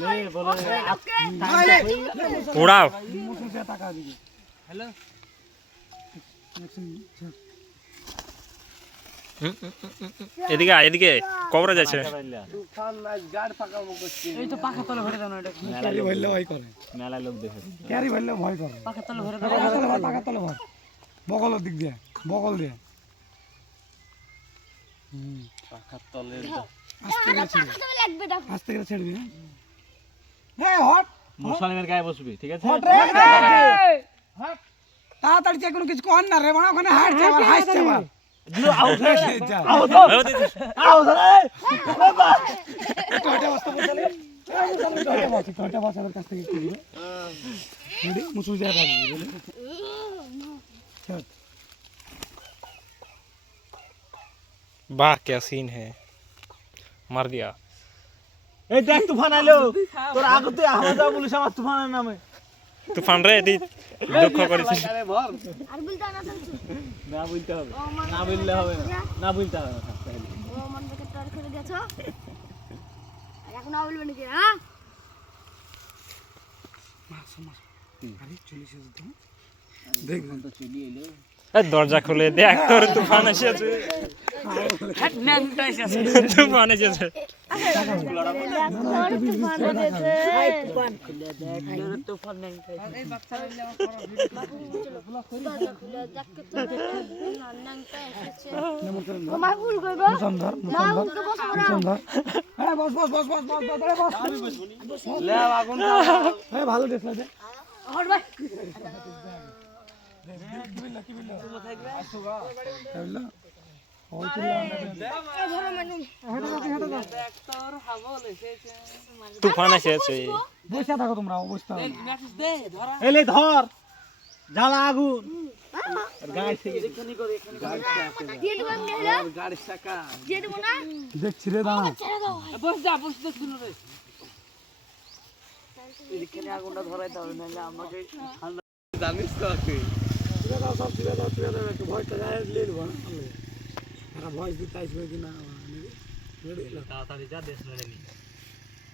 ওকে উড়াও মুসুকে টাকা দিবি হ্যালো এদিকে আয়, এদিকে কবরে যাচ্ছে তুফান না গাড় ফাঁকা করছে এই তো পাখা তলে ভরে দাও না এটা ক্যারি ভরলে ভয় করে মেলা লোক দেখে ক্যারি ভরলে ভয় করে পাখা তলে ভরে দাও পাখা তলে ভর বগলের দিক দিয়ে বগল দিয়ে পাখার তলে আস্তে করে ছেড়ে তুমি লাগবে না আস্তে করে ছেড়বি হ্যাঁ হট মুসলমানের গায়ে বসবি ঠিক আছে হট রে হট তাড়াতাড়ি যে কোনো কিছু কর না রে বাবা ওখানে হাঁটছে আবার হাসছে আবার আউট যা টয়টা বস্তা বসালে টয়টা বসালের কাছ থেকে একটু দিবে রেডি মুসু যায় পাবি বলে চল वाह क्या सीन है मार दिया এই দেখ তুফান আইলো তোর আগতে আমাদের পুলিশ আমার তুফানের নামে तूफान रे এটি দুঃখ করেছিস আরে ভর আর বলতে না তুমি না বলতে হবে না বললে হবে না না বলতে হবে না ও মন থেকে টার করে দিয়েছো আর এখন বলবে নাকি হ্যাঁ আরে চলে এসেছে তো দেখবেন তো চলি এলো এই দরজা খুলে দেখ তোর তুফান এসেছে তুফান এসেছে ভালো দেখলা দে তুফান এসেছে বসে থাকো তোমরা অবস্থা এলে ধর জ্বালা আগুন গাড়ির চাকা দেখছি রে দাঁড়া আগুনটা ধরাইতে হবে নাহলে আমাকে জানিস তো একটু ভয়টা নিয়ে নেবো ভয়েস দিতে আসবে কিনা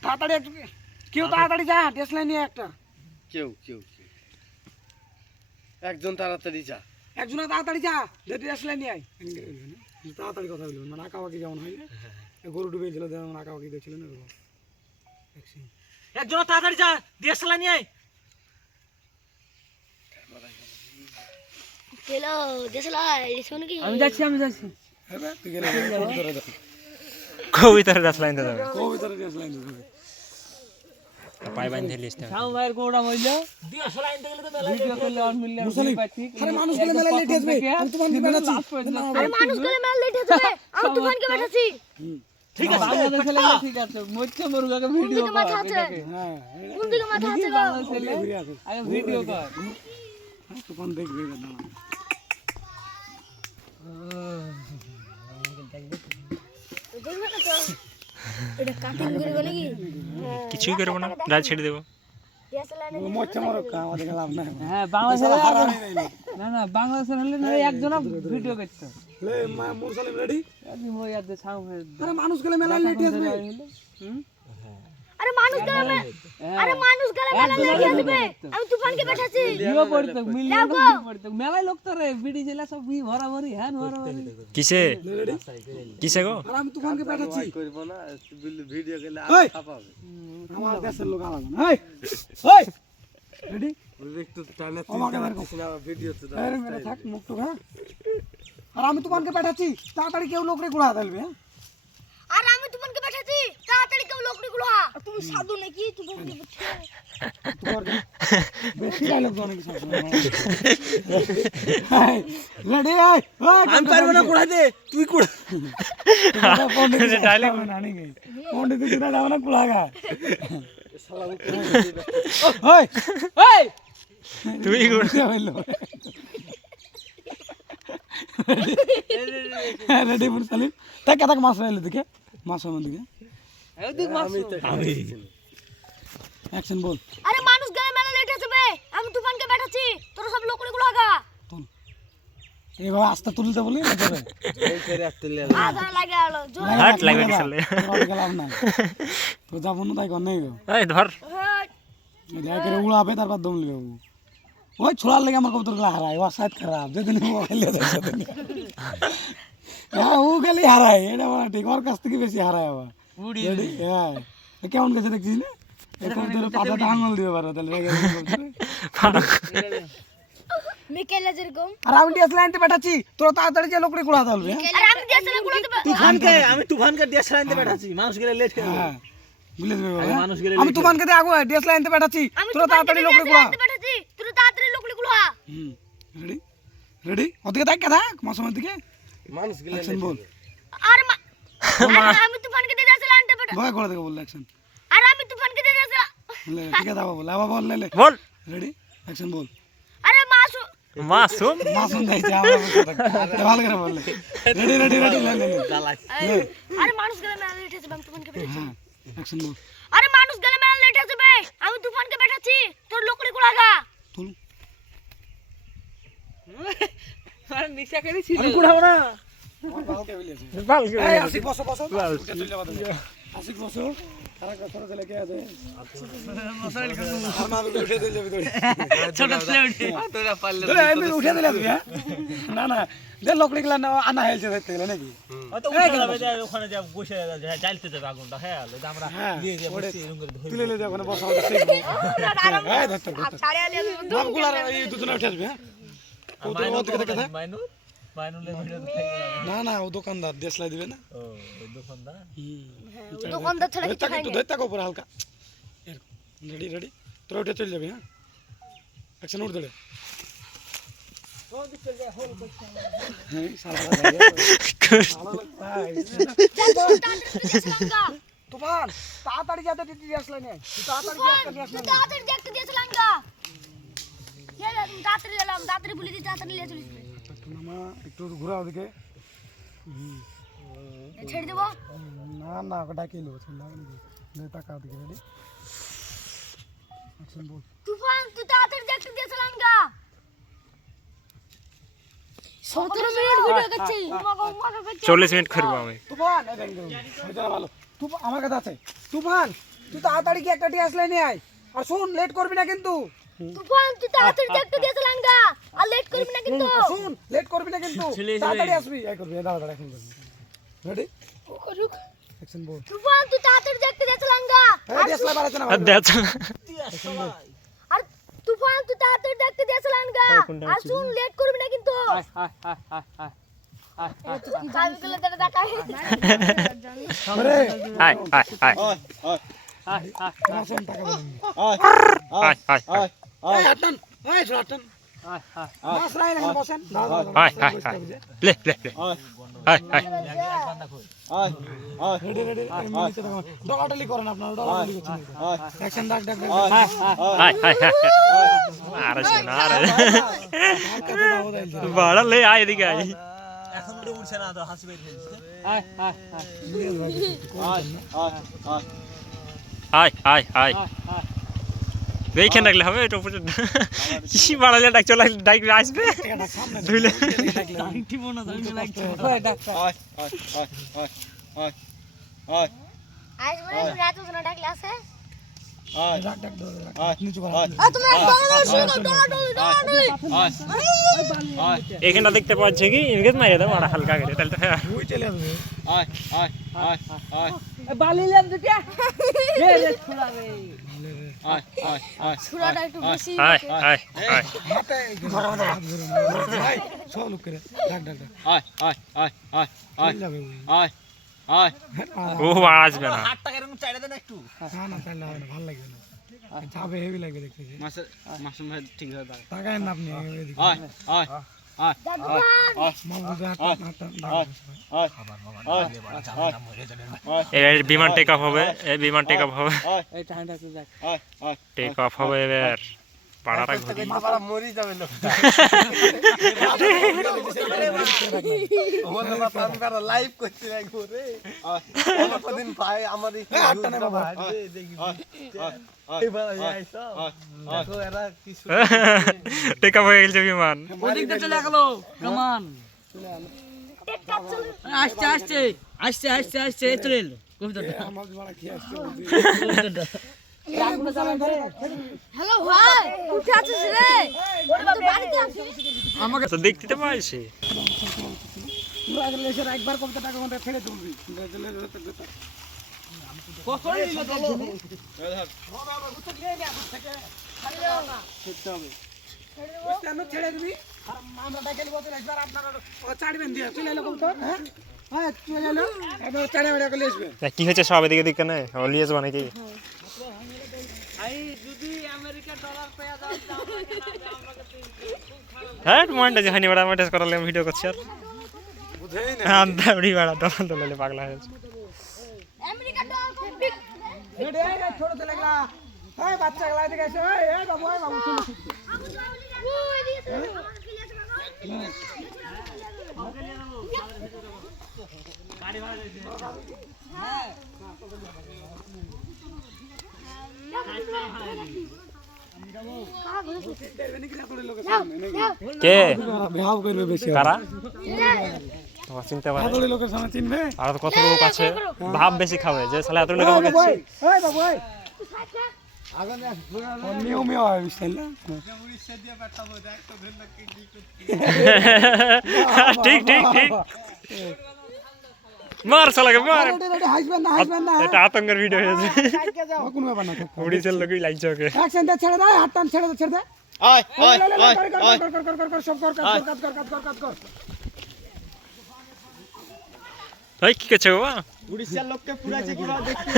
তাড়াতাড়ি একটু কেউ তাড়াতাড়ি যা ডেসলাইন নিয়ে একটা কেউ একজন তাড়াতাড়ি যা একজনা তাড়াতাড়ি যা ডেসলাইন নিয়ে আয় তাড়াতাড়ি কথা বলবেন মানে আঁকাবাকি যেমন হয় না গরু ডুবেছিল যেমন আঁকাবাকি দেখছিল না একজন তাড়াতাড়ি যা ডিএসএলআর নিয়ে আয় চলো দেশলাই শোন কি আমি যাচ্ছি হ্যাঁ তুই গেলে কবিতার গাছ লাইন যাবে কবিতার ডেসলাইন দিতে পাই বাঁধে লিস্ট সাউ ভাইয়ের কোড়া মইলো ডিএসএলআর আনতে গেলে তো মেলা ভিডিও করলে অন মিললে মুসলিম আরে মানুষ গেলে মেলা লেট আসবে আমি তোমাকে বেড়াচ্ছি আরে মানুষ গেলে মেলা লেট হয়ে যাবে আমি তুফানকে পাঠাচ্ছি ঠিক আছে বাংলাদেশে লেগে ঠিক আছে মরছে মুরগাকে ভিডিও কর মাথা আছে হ্যাঁ কোন দিকে মাথা আছে গো ঘুরে আসে আগে ভিডিও কর তখন দেখবে না দেখবে না তো এটা কাটিং করবে নাকি কিছুই করবো না ডাল ছেড়ে দেবো দেশলাই মোচ্চা মারো কা আমাদের লাভ নাই হ্যাঁ বাংলাদেশে হারামি নাই না বাংলাদেশে হলে না একজন ভিডিও করতে লে মুসলিম রেডি আমি মই ইয়াতে সাউ ভাই আরে মানুষ গেলে মেলা লেট আসবে আরে মানুষ গেলে মেলা লেট আসবে আমি তুফানকে পাঠাচ্ছি ভিডিও পড়তে মিলিয়ন পড়তে মেলাই লোক তো রে ভিডিও জেলা সব ভরাভরি হ্যাঁ ভরাভরি কিসে কিসে গো আর আমি তুফানকে পাঠাচ্ছি করব না ভিডিও গেলে ওই! ছাপাবে আমার দেশের লোক আলাদা না এই ওই রেডি একটু টাইলে আমাকে দেখো ভিডিও তো আরে মেরে থাক মুখ তো হ্যাঁ আর আমি তুফানকে পাঠাচ্ছি তাড়াতাড়ি কেউ লোক রে গুড়া দেলবে হ্যাঁ আর আমি তুফানকে পাঠাচ্ছি তাড়াতাড়ি কেউ লোকগুলো তুমি সাধু নাকি তুফানকে তোমার বেশি ডায়লগ তো অনেক সাথে রেডি আয় আমি পারবো না কোড়া দে তুই কোড়া ডায়লগ না নানি পন্ডিত কি না না কুলাগা ওই এই তুই হইলো রেডি মুরসালিম তাকে তাকে মাছ রাইলে দিকে মাছ আমার দিকে ওদিক মাছ আমি অ্যাকশন বল আরে মানুষ গেলে মেলা লেট আসবে আমি তুফানকে পাঠাচ্ছি তোরা সব লোকগুলো আগা তুল এইভাবে আস্তে তুলতে বলি না তোরে এই করে তুলে আধা লাগে আলো জোর হাট লাগবে গেছলে গেলাম না তো যাবো না তাই কর নেই গো এই ধর যা করে উড়াবে তারপর দম লিবে ওই ছোড়ার লেগে আমার কবুতর গুলো হারায় ও সাইড খারাপ যেদিন ও খেলে হ্যাঁ ও গেলে হারায় এটা বলা ঠিক ওর কাছ থেকে বেশি হারায় আবার উড়ি হ্যাঁ কেমন গেছে দেখছিস না এই কবুতরের পাতাটা আঙুল দিয়ে পারো তাহলে রেগে মিকেলা যেরকম আর আমি ডিএসএলআর আনতে পাঠাচ্ছি তোরা তাড়াতাড়ি যে লোকরে কুড়াতে হবে আর আমি দেশে গুলোতে আমি তুফানকে ডিএসএলআর আনতে পাঠাচ্ছি মানুষ গেলে লেট করে হ্যাঁ বুঝলে দেবে মানুষ গেলে আমি তুফানকে দিয়ে আগে ডিএসএলআর আনতে পাঠাচ্ছি তোরা তাড়াতাড়ি লোকরে কুড়া পাঠাচ্ছি তোরা তাড়াতাড়ি লোকগুলো রেডি রেডি ওদিকে দেখ থাক মাসুমের দিকে মানুষ গেলে অ্যাকশন বল আর আমি তুফানকে দিয়ে দেশে আনতে পাঠাচ্ছি ভয় করে দেখো বল অ্যাকশন আর আমি তুফানকে দিয়ে দেশে লে ঠিক আছে বাবা বল আবার বল লে বল রেডি অ্যাকশন বল আরে মাসু মাসুম মাসুম যাইছে আমার ভালো করে বল রেডি রেডি রেডি লে লে আরে মানুষ গেলে মেলা লেট আসবে আমি তুফানকে পাঠাচ্ছি হ্যাঁ অ্যাকশন বল আরে মানুষ গেলে মেলা লেট আসবে আমি তুফানকে পাঠাচ্ছি তোর লোকগুলো আগা তুল আর নিশা করে ছিল আমি কুড়াবো না বাল এই আসিক বসো বসো চলে যাবা তুমি আসিক বসো আর একটা ছোট ছেলে কে আছে আমার উঠে দিলে যাবে তোরে ছোট ছেলে উঠে তোরা পারলে তোরে আমি উঠে দিলে যাবে না না দে লকড়ি গুলা না আনা হেলছে দেখতে গেলে নাকি হয়তো উঠে যাবে যে ওখানে যা বসে জ্বালতে যাবে আগুনটা হ্যাঁ আমরা নিয়ে যাবো এরকম করে ধরে তুলে নিয়ে যাবে না বসা হবে সেই এই ধরতে ছাড়ে আলে বাপগুলার এই দুজনে উঠে আসবে হ্যাঁ ও তো ওদিকে দেখে মাইনুলের ভিডিও দেখাই না না ও দোকানদার দেশলাই দিবে না ও ওই দোকানদার দোকানদার ছাড়া কিছু খাই একটু ধরতে থাকো উপরে হালকা রেডি রেডি তোরা উঠে চলে যাবে হ্যাঁ অ্যাকশন উঠ ধরে তুফান তাড়াতাড়ি যাতে দিয়ে আসলে না তাড়াতাড়ি তাড়াতাড়ি দেখতে দিয়েছিলাম গা তাড়াতাড়ি এলাম তাড়াতাড়ি বলে দিই তাড়াতাড়ি নিয়ে চলিস মামা একটু ঘোরাও দিকে ছেড়ে দেবো না না ওটা কে লো লে টাকা দিকে রেডি অ্যাকশন বল তুফান তুই তাড়াতাড়ি দেখতে দিয়েছিলাম গা 17 মিনিট ভিডিও করছি 40 মিনিট করবো আমি তুফান এই দেখ হইতো ভালো তুফান আমার কাছে আছে তুফান তুই তাড়াতাড়ি কি একটা টি আসলে নিয়ে আয় আর শুন লেট করবি না কিন্তু তুফান তুই তাড়াতাড়ি দেখতে দিয়েছিলাম গা আর লেট করবি না কিন্তু শুন লেট করবি না কিন্তু তাড়াতাড়ি আসবি এই করবি দাঁড়া দাঁড়া এখন রেডি রুক অ্যাকশন বল তুফান তুই তাড়াতাড়ি দেখতে দিয়েছিলাম গা এই ডিএসএলআর বাড়াতে না দেখ আর তুফান তুই তাড়াতাড়ি দেখতে দিয়েছিলাম গা আর শুন লেট করবি না কিন্তু কাল গেলে তোরা দেখা আরে আয় আয় আয় আসেন টাকা বলেন আয় আয় আয় এই আটন এই আটন মাছ রাই না বসেন আয় আয় আয় লে লে লে আয় আয় রেডি রেডি মিনিটে দেখো ডগাটলি করেন আপনারা ডগাটলি করছেন অ্যাকশন ডাক ডাক আয় আয় আয় আরে শোনা রে বড় লে আয় এদিকে আয় এখন উঠে উঠছে না তো হাসি বের হয়েছে আয় আয় আয় এইখানে রাখলে হবে এটা উপরে কি বাড়ালে ডাক চলে ডাক আসবে ধুইলে ঠিক মনে ধরে লাগছে আজ বলে রাত ওখানে ডাকলে আছে ডাক ডাক নিচু কর তুমি ডগাটলি শুরু কর ডগাটলি এখানটা দেখতে পাচ্ছি কি ইনগেজ মাইরে দাও আর হালকা করে তাহলে তো ওই চলে আসবে বালিলাম দুটা এ রে ছুড়াবে ছুরাটা একটু বেশি আয় আয় আয় হাতে ঘর আমাদের হাত ধরে ভাই সব লোক করে ডাক ডাক ডাক চলে যাবে ওই ও আসবে না 8 টাকা এরকম চাইড়া দেন একটু না না তাহলে হবে না ভালো লাগবে না যাবে হেভি লাগবে দেখতে মাসুম ভাই ঠিক আছে টাকায় না আপনি এদিকে এর বিমান টেক অফ হবে এই বিমান টেক অফ হবে এই টাইমটা তো দেখ টেক অফ হবে এবার পাড়াটা ঘুরি মারা মরি যাবে লোক ওমন না পান করা লাইভ করতে লাগবো রে আমার কদিন ভাই আমার এই দেখি এবার আইছো দেখো এরা কি টেক অফ হয়ে গেছে বিমান ওদিকটা চলে গেল কামান আসছে আসছে আসছে আসছে আসছে চলে এলো কবিতাটা আমার বড় কি আসছে হ্যালো ভাই উঠে আছিস রে তো বাড়িতে আছিস আমাকে তো দেখতে তো পাইছি পুরো আগে এসে একবার কত টাকা মধ্যে ছেড়ে তুলবি কখন নিল দলো ছেড়ে দিবি আর আমরা ডাকেলি বলতে একবার আপনারা ছাড়বেন দিয়ে চলে এলো কত হ্যাঁ হ্যাঁ চলে এলো এবার চাড়ে মেড়ে করে আসবে কি হচ্ছে সব এদিকে দিকে না লিয়েছ মানে কি আই যদি আমেরিকা ডলার পেয়া দাও হ্যাঁ মনটা যে হানি বড় মন্টেজ করালে ভিডিও করছি আর বুঝেই না আন্দাবড়ি বড় ডলার ডলারে পাগলা হয়েছে আমেরিকা ডলার কমপ্লিট রে ছোট ছেলে লাগলা এই বাচ্চা গলা এদিকে এসে এই বাবু শুনো ওই দিকে গাড়ি ভাড়া দিতে কে বিহাও করবে বেশি কারা ও চিনতে পারে এতগুলি লোকের সামনে চিনবে আর তো কত লোক আছে ভাব বেশি খাবে যে শালা এত লোক আমাকে নিয়মে হয় বুঝছেন না ঠিক ঠিক ঠিক মার শালাকে মার হাসবেন না এটা আতঙ্কের ভিডিও হয়েছে কোনো ব্যাপার না উড়িষ্যার লোকই লাগছে ওকে অ্যাকশন দে ছেড়ে দে হাত টান ছেড়ে দে আয় আয় আয় আয় কর সব কর কাজ কর ভাই কি করছে বাবা উড়িষ্যার লোককে পুরাছে কি ভাবে দেখতে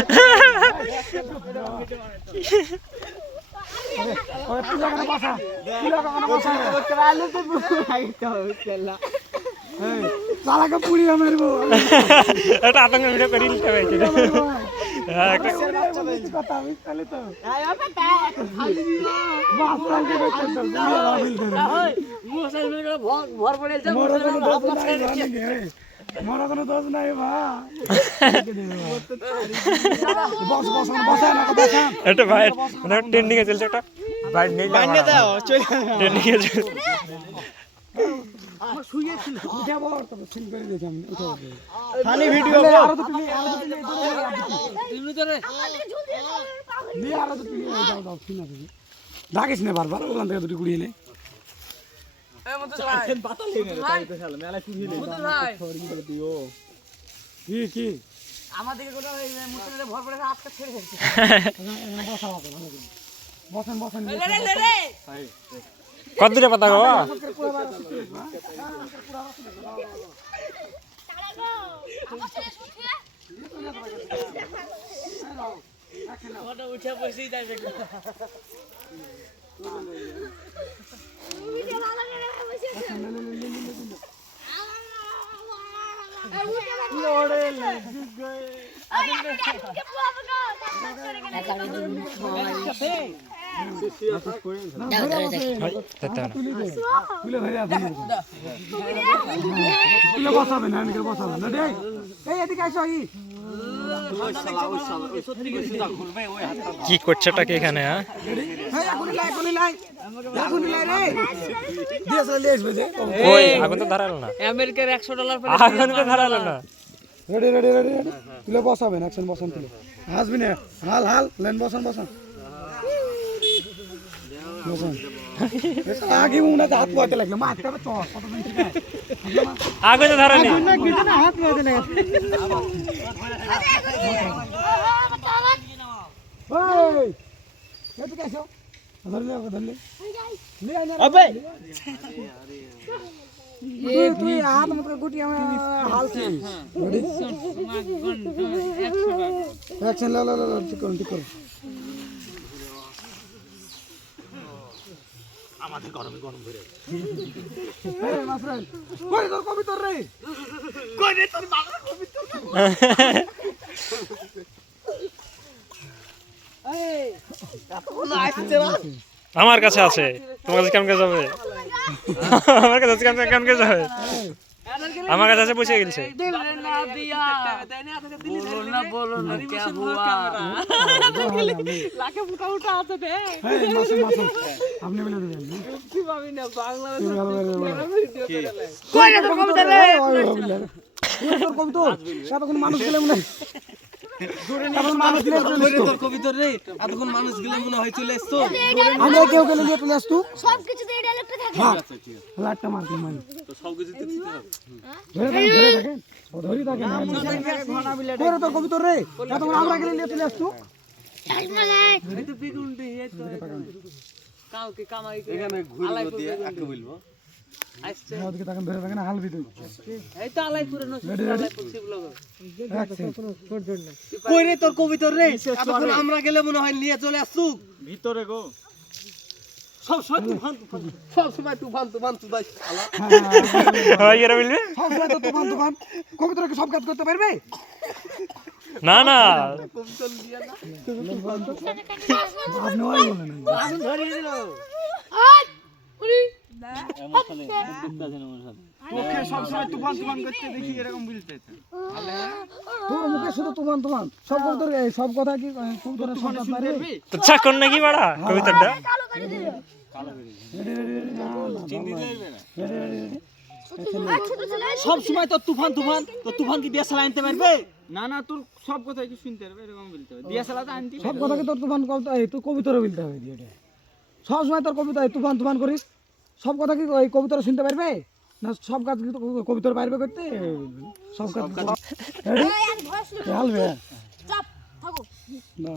ওই পূজা করে বসা कराले तो आइता हो चला চালাকে পুড়িয়ে মারবো এটা আতঙ্কের ভিডিও করে নিতে হবে হ্যাঁ একটা কথা আমি তাহলে তো आया बेटा खाली বাসরাকে করতে ভর পড়ে যা মোর কোনো দোষ নাই মোর কোনো দোষ নাই ভাই বস না কথা এটা ভাই মানে ট্রেন্ডিং এ চলছে একটা ভাই নেই बांधने दाও চলে ট্রেন্ডিং এ চলছে উঠে বল তো সিন করে দিয়েছি আমি উঠে বল ফানি ভিডিও আরো তো তুমি দিলু তোরে নিয়ে আরো তো তুমি যাও সিন আছে ডাকিস না বারবার ওখান থেকে দুটি কুড়িয়ে নে কি আমাদেরকে কোথাও মুসলিমদের ভর পড়ে আজকে ছেড়ে দিয়েছে বসেন কত দূরে পাতা গো ফটো উঠে বসেই যাবে তুলে ধরে আসেন তুলে বসাবে না এদিকে বসাবে না দেখ এই এদিকে আসো কি করছে টাকে এখানে হ্যাঁ এখনই লাই রে দিয়েছে লে আসবে যে ওই আগুন তো ধরালো না আমেরিকার $100 আগুন তো ধরালো না রেডি তুলে বসাবেন অ্যাকশন বসান তুলে হাসবি না হাল লেন বসান আগে উনা হাত পাতে লাগলো মারতে হবে তো কতদিন ঠিক আছে আগুন তো ধরানি হাত পাতে লাগলো ওই এদিকে আসো ধরলে अबे তুই হাত মত গুটি আমি হাল ছিল অ্যাকশন লা ঠিক করো আমাদের গরম ধরে এই মাফরেন কই তোর কবিতর রে কই রে তোর বাবা কবিতর এই এতগুলো আসছে না আমার কাছে আছে তোমার কাছে কেমন যাবে আমার কাছে কেমন যাবে আমার কাছে আছে বসে গেছে बोलो ना क्या हुआ लाके मुका उठा आते थे এই মাসুম আপনি বলে দিবেন কি ভাবি না বাংলাদেশ কই রে তোর কবিতা রে তোর কবিতা এতক্ষণ মানুষ গেলে মনে তোর কবিতর রে এতক্ষণ মানুষ গেলে মনে হয় চলে আসতো আমরা কেউ গেলে নিয়ে চলে আসতো সবকিছুতে এই ডায়লগটা থাকে লাটটা মারতে মানে তো সব কিছু দিতে হবে ধরে থাকেন ধরি থাকেন তোর তোর কবিতা রে এতক্ষণ আমরা গেলে নিয়ে চলে আসতো এই তো বিগুন্ডি এই তো কাউকে কামাই করে এখানে ঘুরবো দিয়ে কাকে বলবো আসছে ওদিকে তাকান ধরে থাকেন হাল ভিতরে এই তো আলাইপুরে নষ্ট আলাইপুর শিবলগ কই রে তোর কবিতর রে এতক্ষণ আমরা গেলে মনে হয় নিয়ে চলে আসতো ভিতরে গো সব সময় তুফান তুদাই হয় এরা বলবে সব সময় তো তুফান কবিতা কি সব কাজ করতে পারবে না কবিতর দিয়া না আপনি ওই বলেন আগুন ধরিয়ে দিল সব সময় তুফান করতে দেখি এরকম বলতে তোর মুখে শুধু তুফান সব কবিতা সব কথা কি কবিতা সব কাজ পারবে তো চাকর নাকি বাড়া কবিতাটা কালো করে দিল আর ছোট ছেলে সব সময় তো তুফান তুফান তো তুফান কি ডিএসএলআর আনতে পারবে? না না তোর সব কথা কি শুনতে হবে এরকম বলতে হবে ডিএসএলআর তো আনতে সব কথাকে তোর তুফান তুই কবিতারে বলতে হবে এটা সব সময় তোর কবিতা তুফান তুফান করিস সব কথা কি ওই কবিতারে শুনতে পারবে না সব কাজ কি কবিতার বাইরে করতে সব কাজ রেডি এই আর ভয় শুরু চলবে চুপ থাকো না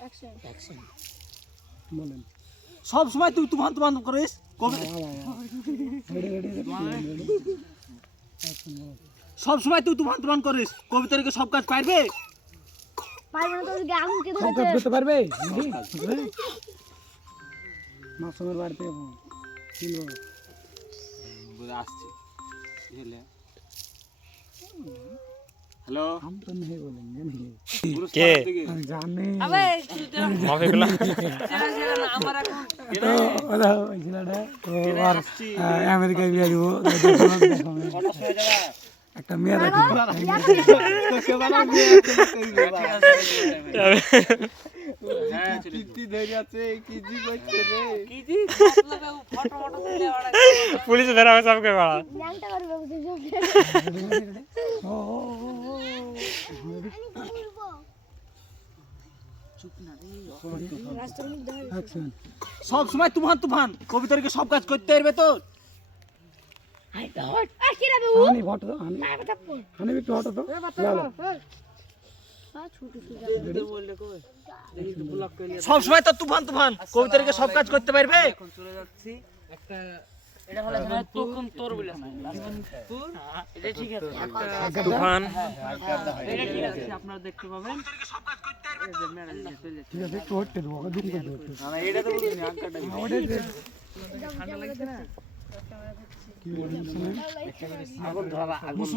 অ্যাকশন বলেন সব সময় তুই তুফান তুফান করিস কবি রেডি রেডি সব সময় তুই তুফান তুফান করিস কবিতার কি সব কাজ পারবে? পারবে না তো ওদিকে আগুন কে সব কাজ ধরেছে করতে পারবে মাসুমের বাড়িতে কিনবো বুঝে আসছে হ্যালো हम तो नहीं बोलेंगे नहीं কে हम जाने মাফি গুলা तो ওরা ছেলেটা আর আমেরিকায় বিয়ে দিব একটা মেয়ে দেখো কীর্তি ধরে আছে কি জি করছে রে পুলিশ ধরা হবে সবকে বাড়া ন্যাংটা করবে বুঝে ও অ্যাকশন সব সময় তুফান তুফান কবিতার কি সব কাজ করতে পারবে তো? আর কি রে বাবু হানি ফটো তো হানি হানি একটু ফটো তো লালো সব সময় তো তুফান তুফান কবিতার কি সব কাজ করতে পারবে? তুফান ঠিক আছে একটু হটতে দেবো ওকে দুম করে দেবো কি বলছেন আগুন ধরা আগুন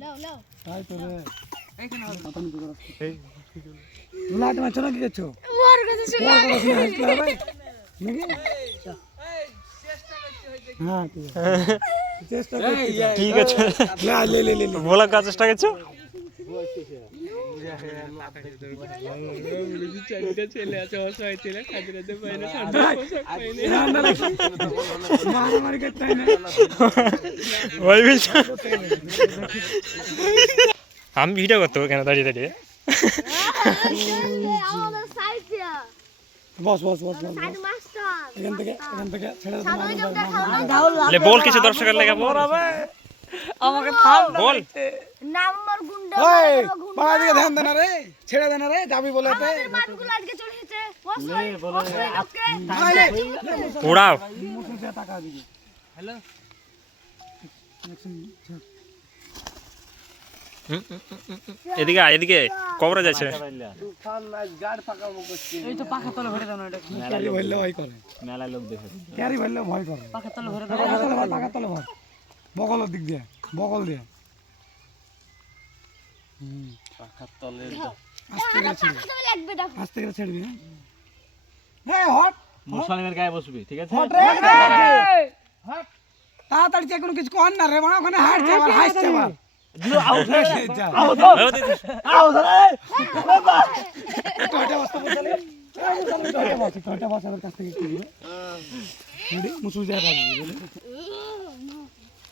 লাও লাও তাই তো রে লাইট মারছো না কি করছো মোর কাছে শুনে নাকি হ্যাঁ চেষ্টা করছি ঠিক আছে লে লে লে বলা কাজ চেষ্টা করছো মারামারি করতে হয় না ওই বলছো আমি ভিডিও করতে হবে কেন দাঁড়িয়ে দাঁড়িয়ে আমাদের সাইড দিয়া বস বস বস বস সাইড মাস্টার এখান থেকে ছেড়ে সামনে যাও দেখা লে বল কিছু দর্শকের লেগে বল আমাকে থাম বল নাম্বার গুন্ডা ওই পাড়া দিকে ধ্যান দেনা রে ছেড়ে দেনা রে যাবি বলেতে আমাদের মাঠগুলো আজকে চলে এসেছে ওকে উড়াও মুসুর দিয়ে টাকা দিবি হ্যালো এদিকে আয়, এদিকে কবরে যাচ্ছে তুফান না গাড় ফাঁকা করছে ক্যারি ভরলে ভয় করে মেলা লোক দেখে ক্যারি ভরলে ভয় করে টাকা তলে ভর বগলের দিক দিয়ে বগল দিয়ে পাখার তলে আস্তে করে ছেড়ে তুমি লাগবে দেখো আস্তে করে ছেড়বি হ্যাঁ হট মুসলমানের গায়ে বসবি ঠিক আছে? হট রে হট তাড়াতাড়ি যে কোনো কিছু কর না রে বাবা ওখানে হাঁটছে আবার হাসছে আবার যা টয়টা বস্তা বসালে টয়টা বসানোর কাছ থেকে কি দিবে রেডি মুসুল যায় পাবি বলে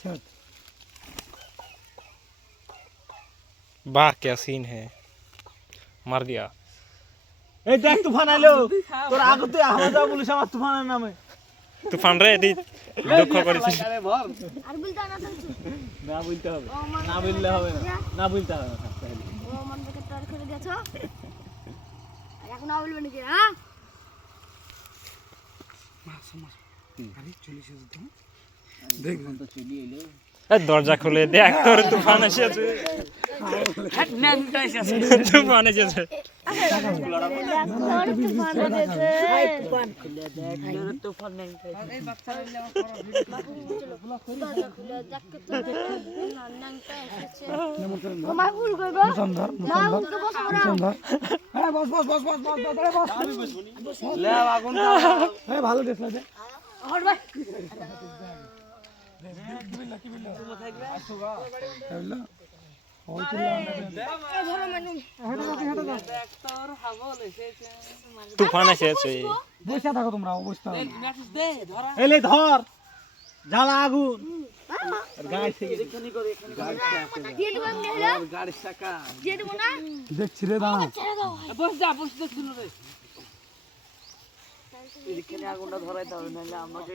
চল वाह क्या सीन है मार दिया এই দেখ তুফান আইলো তোর আগতে আমাদের পুলিশ আমার তুফানের নামে तूफान रे এটি দুঃখ করেছিস আরে ভর আর বলতে না তুমি না বলতে হবে ও মান না বললে হবে না না বলতে হবে না ও মান থেকে টার করে গেছো আর এখন বলবে নাকি হ্যাঁ আরে চলে এসেছে তো দেখ তো চলি এলো এই দরজা খুলে দেখ তোর তুফান এসেছে তুফান এসেছে মুসন্দর মুসন্দর হ্যাঁ বস বস বস বস বস বস লে আগুন হ্যাঁ ভালো দেখলা দে তুফান এসেছে বসে থাকো তোমরা অবস্থা এলে ধর জ্বালা আগুন দিয়ে দেবো আমি হলো দিয়ে দেবো না দেখছি রে দাঁড়া ছেড়ে দাও ভাই। বস যা বস দেখছিল রে এখানে আগুনটা ধরাইতে হবে নাহলে আমাকে